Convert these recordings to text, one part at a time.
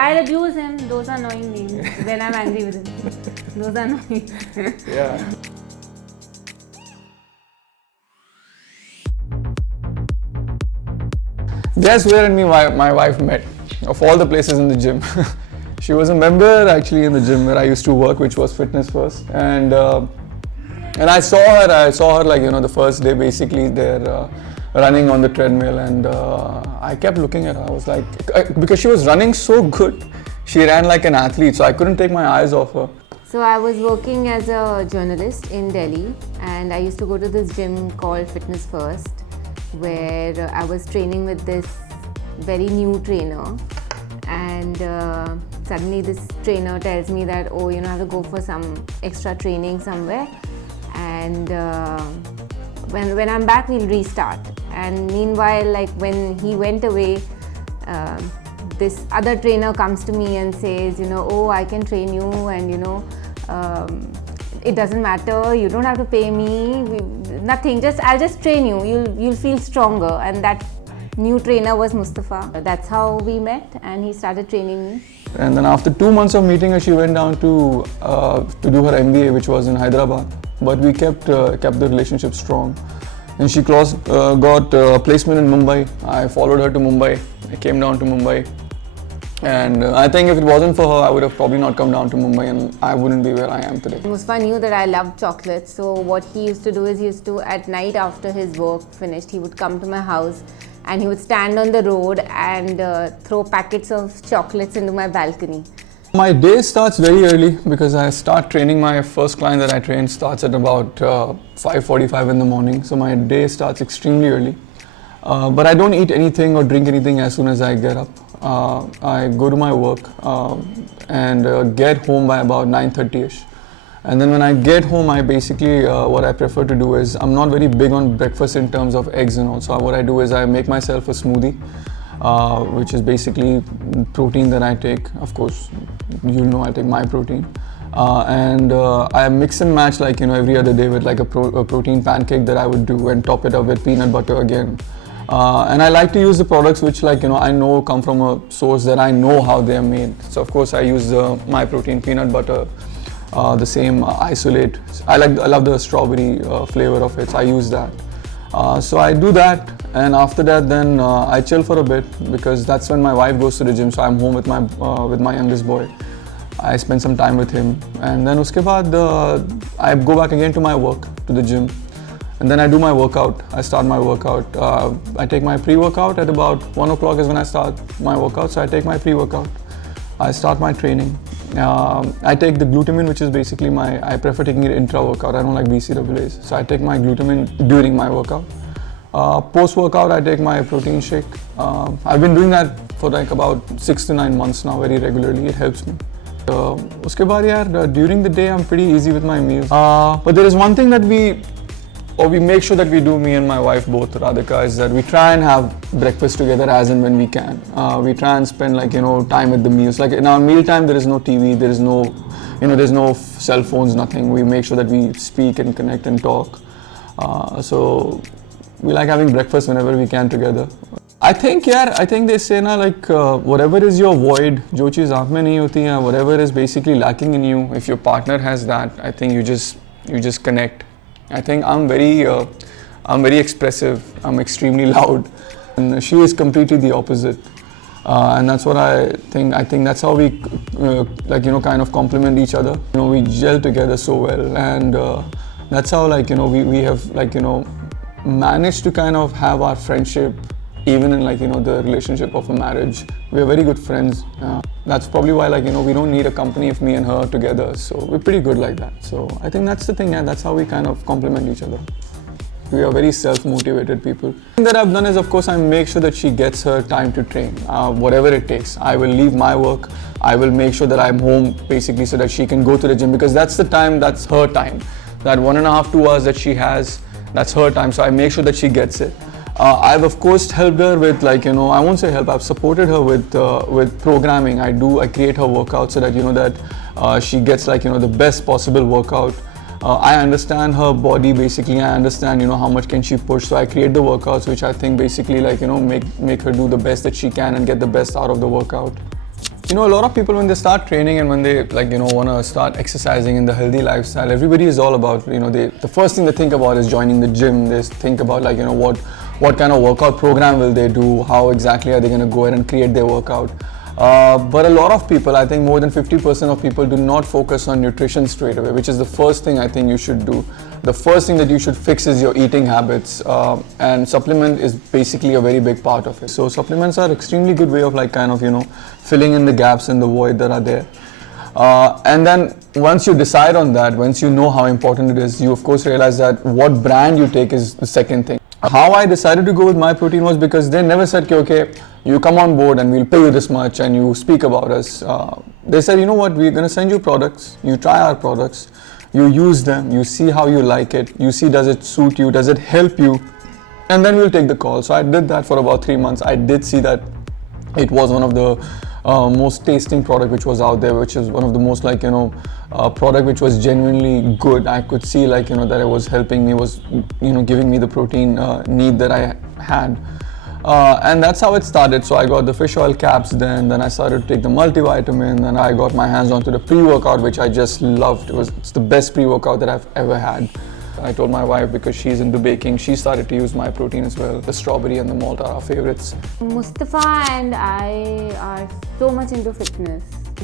I'll abuse him. Those are annoying names when I'm angry with him. Those are annoying. Yeah. Guess where and me my wife met? Of all the places in the gym. She was a member actually in the gym where I used to work, which was Fitness First, and I saw her like the first day basically there running on the treadmill, and I kept looking at her. I was like, because she was running so good, she ran like an athlete, so I couldn't take my eyes off her. So I was working as a journalist in Delhi, and I used to go to this gym called Fitness First, where I was training with this very new trainer, and suddenly this trainer tells me that, oh, I have to go for some extra training somewhere, and when I'm back we'll restart. And meanwhile, like when he went away, this other trainer comes to me and says, oh, I can train you, and it doesn't matter, you don't have to pay me, nothing, I'll just train you, you'll feel stronger. And that new trainer was Mustafa. That's how we met, and he started training me. And then after 2 months of meeting her, she went down to do her MBA, which was in Hyderabad. But we kept the relationship strong. And she got a placement in Mumbai. I followed her to Mumbai. I came down to Mumbai. And I think if it wasn't for her, I would have probably not come down to Mumbai, and I wouldn't be where I am today. Mustafa knew that I loved chocolates, so what he used to do is at night after his work finished, he would come to my house and he would stand on the road and throw packets of chocolates into my balcony. My day starts very early because I start training. My first client that I train starts at about 5:45 in the morning, so my day starts extremely early. But I don't eat anything or drink anything as soon as I get up. I go to my work and get home by about 9:30ish. And then when I get home, I basically, what I prefer to do is, I'm not very big on breakfast in terms of eggs and all. So what I do is I make myself a smoothie, which is basically protein that I take. Of course, I take my protein. And I mix and match like, every other day with like a protein pancake that I would do, and top it up with peanut butter again. And I like to use the products which I know come from a source that I know how they are made. So of course I use my protein peanut butter, the same isolate. I love the strawberry flavor of it, so I use that. So I do that, and after that then I chill for a bit, because that's when my wife goes to the gym, so I'm home with my youngest boy. I spend some time with him, and then uske baad I go back again to my work, to the gym. And then I do my workout. I start my workout. I take my pre-workout at about 1 o'clock is when I start my workout. So I take my pre-workout. I start my training. I take the glutamine, which is basically I prefer taking it intra-workout. I don't like BCAAs. So I take my glutamine during my workout. Post-workout, I take my protein shake. I've been doing that for like about 6 to 9 months now, very regularly. It helps me. Uske baad yaar, during the day, I'm pretty easy with my meals. But there is one thing that we make sure that we do, me and my wife both, Radheika, is that we try and have breakfast together as and when we can. We try and spend time at the meals. Like in our meal time, there is no TV, there is no, there's no cell phones, nothing. We make sure that we speak and connect and talk. So we like having breakfast whenever we can together. I think they say whatever is your void, jo cheez aankh mein nahi hoti hai, whatever is basically lacking in you, if your partner has that, I think you just connect. I think I'm very expressive. I'm extremely loud, and she is completely the opposite. And that's what I think. I think that's how we kind of complement each other. We gel together so well, and that's how we have managed to kind of have our friendship even in the relationship of a marriage. We are very good friends. That's probably why we don't need a company if me and her are together, so we're pretty good like that. So I think that's the thing, that's how we kind of complement each other. We are very self-motivated people. The thing that I've done is, of course, I make sure that she gets her time to train, whatever it takes. I will leave my work, I will make sure that I'm home basically so that she can go to the gym, because that's the time, that's her time. That 1.5 to 2 hours that she has, that's her time, so I make sure that she gets it. I've of course helped her with I won't say help, I've supported her with programming. I create her workout so that that she gets the best possible workout. I understand her body basically, I understand how much can she push, so I create the workouts which I think basically make her do the best that she can and get the best out of the workout. You know, a lot of people when they start training and when they want to start exercising in the healthy lifestyle, everybody is all about, the first thing they think about is joining the gym. They think about what kind of workout program will they do, how exactly are they going to go ahead and create their workout. But a lot of people, I think more than 50% of people do not focus on nutrition straight away, which is the first thing I think you should do. The first thing that you should fix is your eating habits, and supplement is basically a very big part of it. So supplements are extremely good way of filling in the gaps and the void that are there. And then once you decide on that, once you know how important it is, you of course realize that what brand you take is the second thing. How I decided to go with my protein was because they never said, okay, you come on board and we'll pay you this much and you speak about us. They said, you know what, we're going to send you products, you try our products, you use them, you see how you like it, you see does it suit you, does it help you, and then we'll take the call. So I did that for about 3 months. I did see that it was one of the most tasting product which was out there, which is one of the most product which was genuinely good. I could see that it was helping me, was giving me the protein need that I had, and that's how it started. So I got the fish oil caps, then I started to take the multivitamin, and I got my hands onto the pre-workout, which I just loved. It's the best pre-workout that I've ever had. I told my wife, because she's into baking, she started to use my protein as well. The strawberry and the malt are our favorites. Mustafa and I are so much into fitness.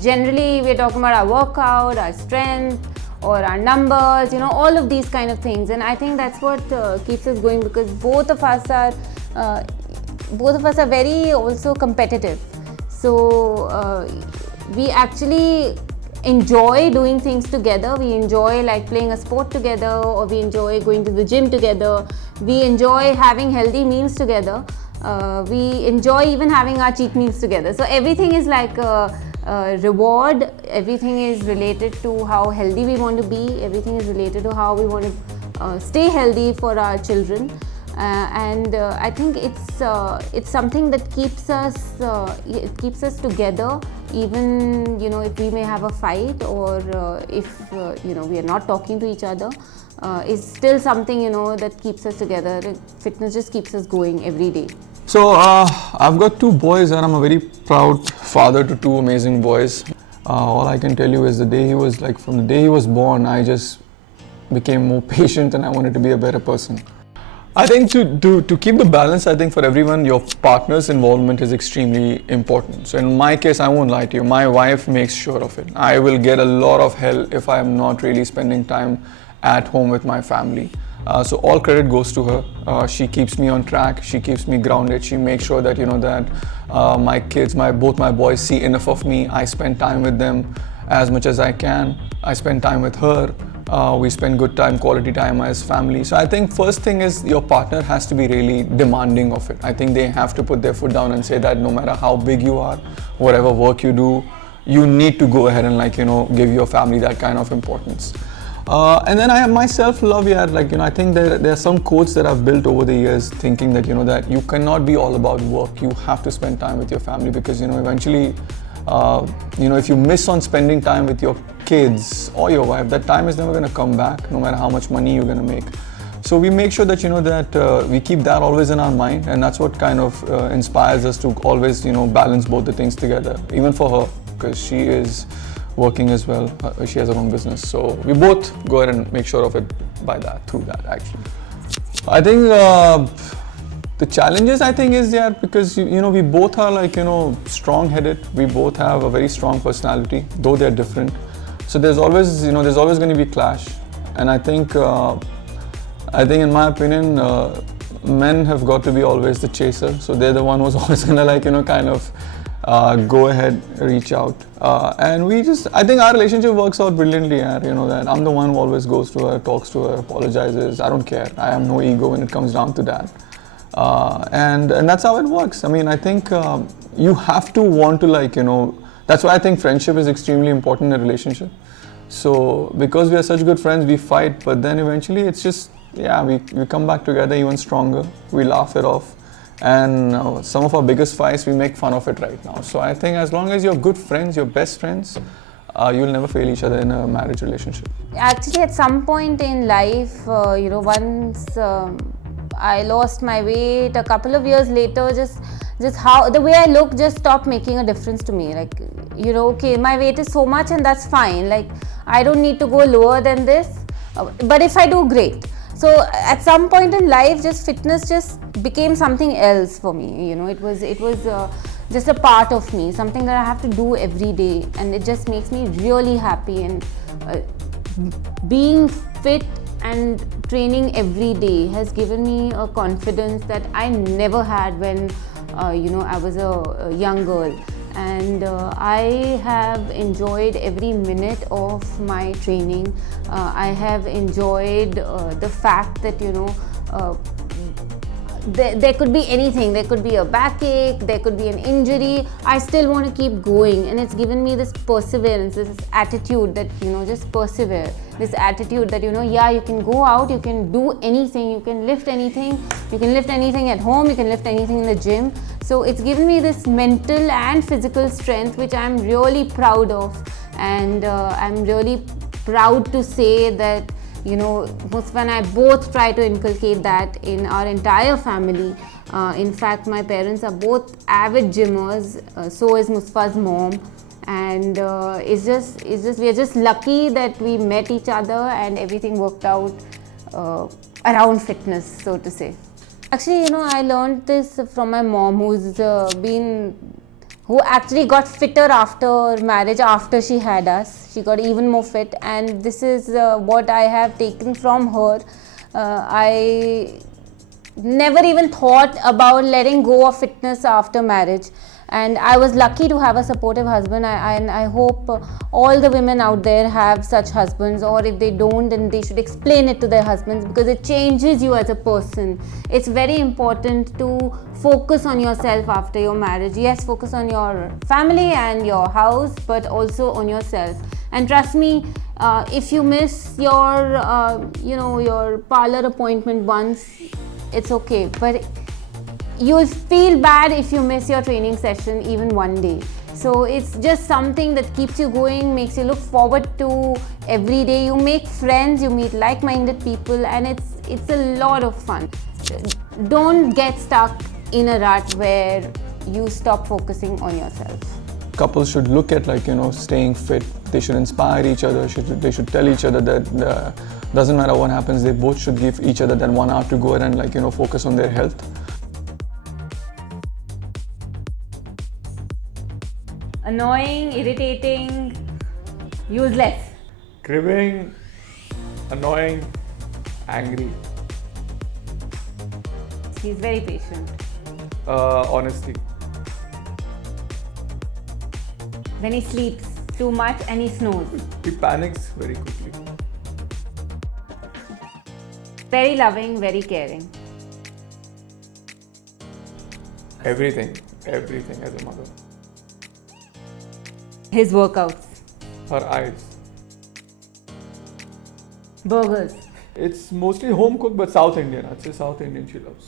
Generally, we're talking about our workout, our strength, or our numbers, all of these kind of things. And I think that's what keeps us going, because both of us are very also competitive. So we actually enjoy doing things together. We enjoy playing a sport together, or we enjoy going to the gym together. We enjoy having healthy meals together. We enjoy even having our cheat meals together. So everything is like a reward. Everything is related to how healthy we want to be. Everything is related to how we want to stay healthy for our children. And I think it's something that keeps us together, even if we may have a fight, or if we are not talking to each other. It's still something that keeps us together. Fitness just keeps us going every day. So I've got 2 boys, and I'm a very proud father to 2 amazing boys. All I can tell you is from the day he was born, I just became more patient, and I wanted to be a better person. I think to keep the balance, I think for everyone, your partner's involvement is extremely important. So in my case, I won't lie to you, my wife makes sure of it. I will get a lot of hell if I am not really spending time at home with my family. So all credit goes to her. She keeps me on track, she keeps me grounded, she makes sure that my kids, both my boys see enough of me. I spend time with them as much as I can. I spend time with her. We spend good time, quality time as family. So I think first thing is your partner has to be really demanding of it. I think they have to put their foot down and say that no matter how big you are, whatever work you do, you need to go ahead and give your family that kind of importance. And then I have my self-love. I think there are some quotes that I've built over the years, thinking that that you cannot be all about work. You have to spend time with your family, because eventually if you miss on spending time with your kids or your wife, that time is never going to come back, no matter how much money you're going to make. So we make sure that we keep that always in our mind, and that's what kind of inspires us to always balance both the things together. Even for her, because she is working as well, she has her own business. So we both go ahead and make sure of it through that actually. I think the challenges, I think, is because we both are strong-headed. We both have a very strong personality, though they're different. So there's always going to be clash. And I think in my opinion, men have got to be always the chaser. So they're the one who's always going to go ahead, reach out. And I think our relationship works out brilliantly. That I'm the one who always goes to her, talks to her, apologizes. I don't care. I have no ego when it comes down to that. And that's how it works. I mean, I think you have to want to that's why I think friendship is extremely important in a relationship. So because we are such good friends, we fight, but then eventually it's just, we come back together even stronger. We laugh it off. And some of our biggest fights, we make fun of it right now. So I think as long as you're good friends, you're best friends, you'll never fail each other in a marriage relationship. Actually, at some point in life, once I lost my weight, a couple of years later, just how the way I look just stopped making a difference to me. okay, my weight is so much and that's fine. Like, I don't need to go lower than this. But if I do, great. So at some point in life, just fitness just became something else for me. It was just a part of me, something that I have to do every day, and it just makes me really happy. And being fit and training every day has given me a confidence that I never had when I was a young girl. And I have enjoyed every minute of my training. I have enjoyed the fact that there could be anything. There could be a backache, there could be an injury. I still want to keep going, and it's given me this perseverance, this attitude that just persevere. This attitude that you can go out, you can do anything, you can lift anything. You can lift anything at home, you can lift anything in the gym. So it's given me this mental and physical strength, which I'm really proud of, and I'm really proud to say that Mustafa and I both try to inculcate that in our entire family. In fact, my parents are both avid gymmers. So is Mustafa's mom, and we are just lucky that we met each other and everything worked out around fitness, so to say. Actually, I learned this from my mom, who actually got fitter after marriage. After she had us, she got even more fit, and this is what I have taken from her. I never even thought about letting go of fitness after marriage, and I was lucky to have a supportive husband. I hope all the women out there have such husbands, or if they don't, then they should explain it to their husbands, because it changes you as a person. It's very important to focus on yourself after your marriage. Yes, focus on your family and your house, but also on yourself. And trust me, if you miss your parlor appointment once, it's okay, but you'll feel bad if you miss your training session even one day. So it's just something that keeps you going, makes you look forward to every day. You make friends, you meet like-minded people, and it's a lot of fun. Don't get stuck in a rut where you stop focusing on yourself. Couples should look at staying fit. They should inspire each other. They should tell each other that doesn't matter what happens, they both should give each other that 1 hour to go ahead and focus on their health. Annoying, irritating, useless. Cribbing, annoying, angry. He's very patient. Honesty. When he sleeps too much and he snores. He panics very quickly. Very loving, very caring. Everything as a mother. His workouts. Her eyes. Burgers. It's mostly home cooked, but South Indian. I'd say South Indian she loves.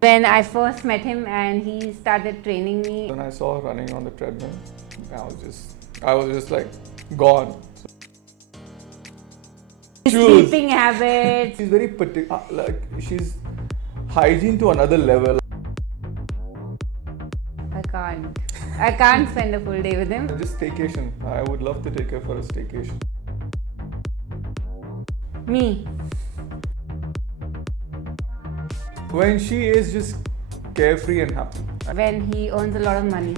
When I first met him and he started training me. When I saw her running on the treadmill, I was just like gone. His sleeping habits. She's very particular. She's hygiene to another level. I can't spend a full day with him. Just staycation. I would love to take her for a staycation. Me. When she is just carefree and happy. When he earns a lot of money.